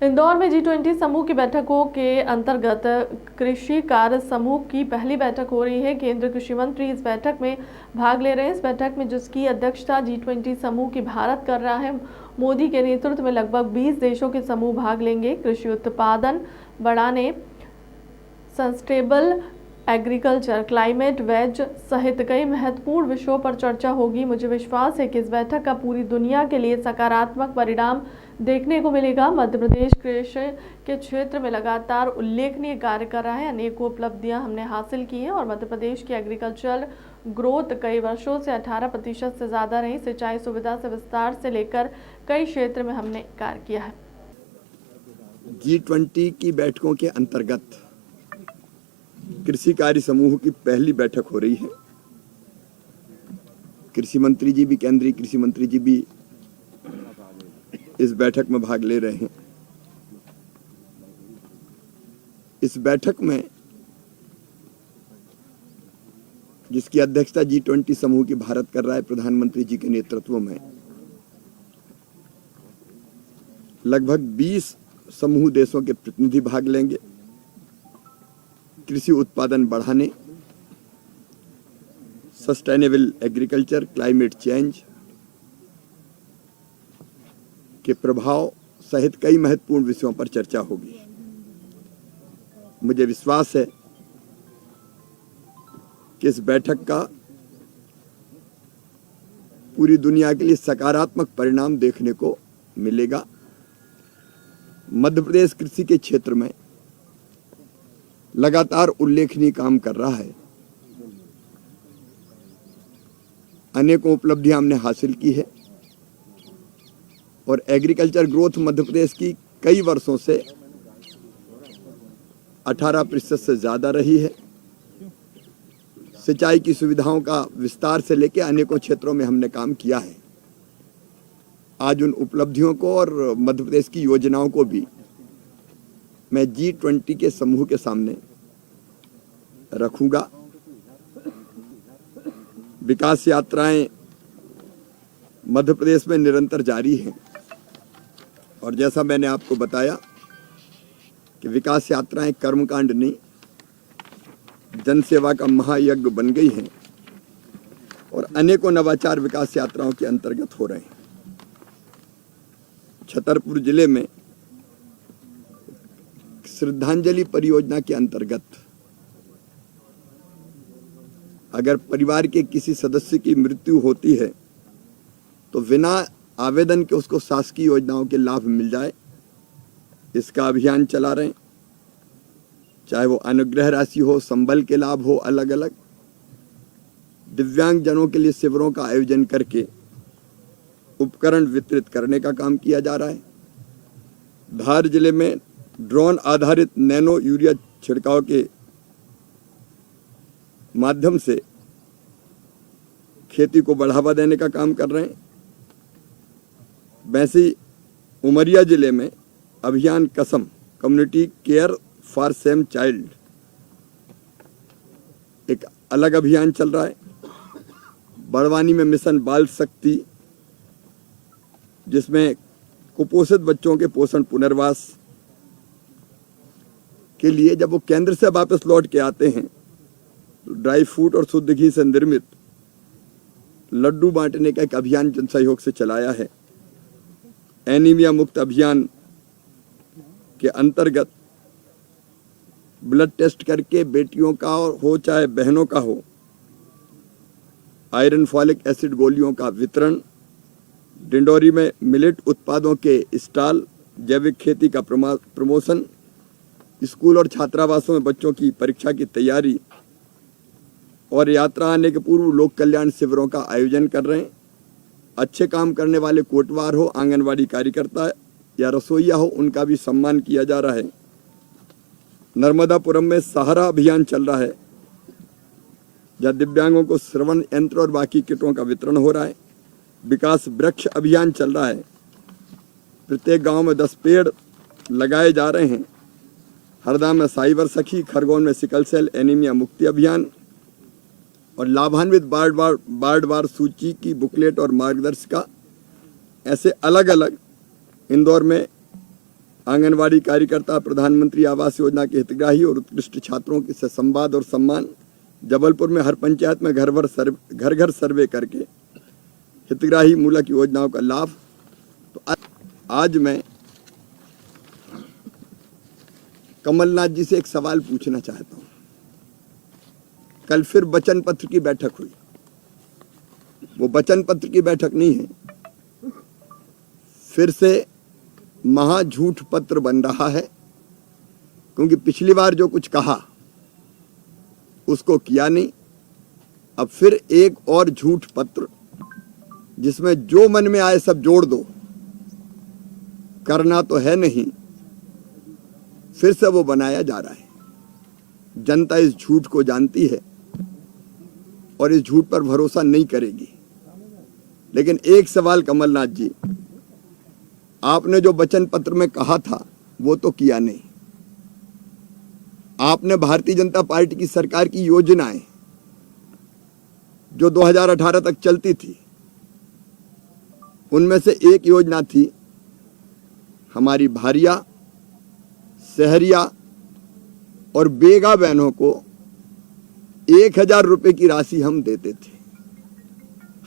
इंदौर में G20 समूह की बैठकों के अंतर्गत कृषि कार्य समूह की पहली बैठक हो रही है। केंद्रीय कृषि मंत्री इस बैठक में भाग ले रहे हैं। इस बैठक में जिसकी अध्यक्षता G20 समूह की भारत कर रहा है। मोदी के नेतृत्व में लगभग 20 देशों के समूह भाग लेंगे। कृषि उत्पादन बढ़ाने, सस्टेनेबल एग्रीकल्चर, क्लाइमेट वेज सहित कई महत्वपूर्ण विषयों पर चर्चा होगी। मुझे विश्वास है कि इस बैठक का पूरी दुनिया के लिए सकारात्मक परिणाम देखने को मिलेगा। मध्य प्रदेश कृषि के क्षेत्र में लगातार उल्लेखनीय कार्य कर रहा है। अनेकों उपलब्धियां हमने हासिल की हैं और मध्य प्रदेश की एग्रीकल्चर ग्रोथ कई वर्षों से 18% से ज़्यादा रही। सिंचाई सुविधा से विस्तार से लेकर कई क्षेत्र में हमने कार्य किया है। G20 की बैठकों के अंतर्गत कृषि कार्य समूह की पहली बैठक हो रही है। कृषि मंत्री जी भी, केंद्रीय कृषि मंत्री जी भी इस बैठक में भाग ले रहे हैं। इस बैठक में जिसकी अध्यक्षता G20 समूह की भारत कर रहा है, प्रधानमंत्री जी के नेतृत्व में लगभग 20 समूह देशों के प्रतिनिधि भाग लेंगे। कृषि उत्पादन बढ़ाने, सस्टेनेबल एग्रीकल्चर, क्लाइमेट चेंज के प्रभाव सहित कई महत्वपूर्ण विषयों पर चर्चा होगी। मुझे विश्वास है कि इस बैठक का पूरी दुनिया के लिए सकारात्मक परिणाम देखने को मिलेगा। मध्य प्रदेश कृषि के क्षेत्र में लगातार उल्लेखनीय काम कर रहा है। अनेकों उपलब्धियां हमने हासिल की है और एग्रीकल्चर ग्रोथ मध्य प्रदेश की कई वर्षों से 18% से ज़्यादा रही है। सिंचाई की सुविधाओं का विस्तार से लेकर अनेकों क्षेत्रों में हमने काम किया है। आज उन उपलब्धियों को और मध्य प्रदेश की योजनाओं को भी मैं G20 के समूह के सामने रखूंगा। विकास यात्राएं मध्य प्रदेश में निरंतर जारी हैं और जैसा मैंने आपको बताया कि विकास यात्राएं कर्मकांड नहीं, जनसेवा का महायज्ञ बन गई हैं और अनेकों नवाचार विकास यात्राओं के अंतर्गत हो रहे हैं। छतरपुर जिले में श्रद्धांजलि परियोजना के अंतर्गत अगर परिवार के किसी सदस्य की मृत्यु होती है तो बिना आवेदन के उसको शासकीय योजनाओं के लाभ मिल जाए, इसका अभियान चला रहे हैं। चाहे वो अनुग्रह राशि हो, संबल के लाभ हो, अलग अलग दिव्यांग जनों के लिए शिविरों का आयोजन करके उपकरण वितरित करने का काम किया जा रहा है। धार जिले में ड्रोन आधारित नैनो यूरिया छिड़काव के माध्यम से खेती को बढ़ावा देने का काम कर रहे हैं। वैसे उमरिया जिले में अभियान कसम, community care for same child, एक अलग अभियान चल रहा है। बड़वानी में मिशन बाल शक्ति, जिसमें कुपोषित बच्चों के पोषण पुनर्वास के लिए जब वो केंद्र से वापस लौट के आते हैं तो ड्राई फ्रूट और शुद्ध घी से निर्मित लड्डू बांटने का एक अभियान जन सहयोग से चलाया है। एनीमिया मुक्त अभियान के अंतर्गत ब्लड टेस्ट करके बेटियों का हो चाहे बहनों का हो, आयरन फॉलिक एसिड गोलियों का वितरण। डिंडोरी में मिलेट उत्पादों के स्टॉल, जैविक खेती का प्रमोशन, स्कूल और छात्रावासों में बच्चों की परीक्षा की तैयारी और यात्रा आने के पूर्व लोक कल्याण शिविरों का आयोजन कर रहे हैं। अच्छे काम करने वाले कोटवार हो, आंगनवाड़ी कार्यकर्ता या रसोईया हो, उनका भी सम्मान किया जा रहा है। नर्मदापुरम में सहारा अभियान चल रहा है, जहाँ दिव्यांगों को श्रवण यंत्र और बाकी किटों का वितरण हो रहा है। विकास वृक्ष अभियान चल रहा है, प्रत्येक गांव में 10 पेड़ लगाए जा रहे हैं। हरदा में साइबर सखी, खरगोन में सिकल सेल एनीमिया मुक्ति अभियान और लाभान्वित बाढ़ सूची की बुकलेट और मार्गदर्शिका, ऐसे अलग अलग इंदौर में आंगनवाड़ी कार्यकर्ता, प्रधानमंत्री आवास योजना के हितग्राही और उत्कृष्ट छात्रों के से संवाद और सम्मान। जबलपुर में हर पंचायत में घर घर सर्वे करके हितग्राही मूलक योजनाओं का लाभ। तो आज मैं कमलनाथ जी से एक सवाल पूछना चाहता हूं। कल फिर वचन पत्र की बैठक हुई। वो वचन पत्र की बैठक नहीं है, फिर से महा झूठ पत्र बन रहा है, क्योंकि पिछली बार जो कुछ कहा उसको किया नहीं। अब फिर एक और झूठ पत्र जिसमें जो मन में आए सब जोड़ दो, करना तो है नहीं, फिर से वो बनाया जा रहा है। जनता इस झूठ को जानती है और इस झूठ पर भरोसा नहीं करेगी। लेकिन एक सवाल कमलनाथ जी, आपने जो वचन पत्र में कहा था वो तो किया नहीं। आपने भारतीय जनता पार्टी की सरकार की योजनाएं जो 2018 तक चलती थी, उनमें से एक योजना थी हमारी भारिया, सहरिया और बेगा बहनों को 1000 रुपए की राशि हम देते थे।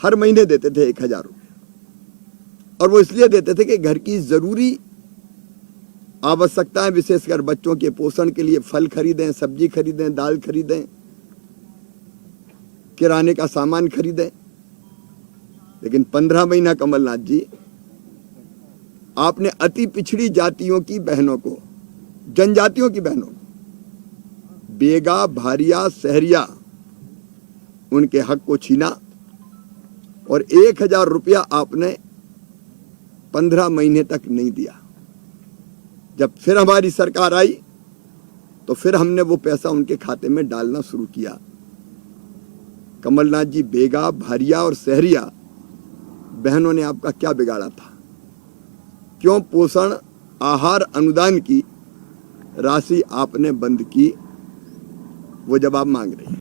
हर महीने देते थे 1000 रुपए। और वो इसलिए देते थे कि घर की जरूरी आवश्यकताएं, विशेषकर बच्चों के पोषण के लिए फल खरीदें, सब्जी खरीदें, दाल खरीदें, किराने का सामान खरीदें। लेकिन 15 महीना कमलनाथ जी, आपने अति पिछड़ी जातियों की बहनों को, जनजातियों की बहनों को, बेगा, भारिया, सहरिया, उनके हक को छीना और 1000 रुपया आपने 15 महीने तक नहीं दिया। जब फिर हमारी सरकार आई तो फिर हमने वो पैसा उनके खाते में डालना शुरू किया। कमलनाथ जी, बेगा, भारिया और सहरिया बहनों ने आपका क्या बिगाड़ा था? क्यों पोषण आहार अनुदान की राशि आपने बंद की? वो जवाब मांग रही है।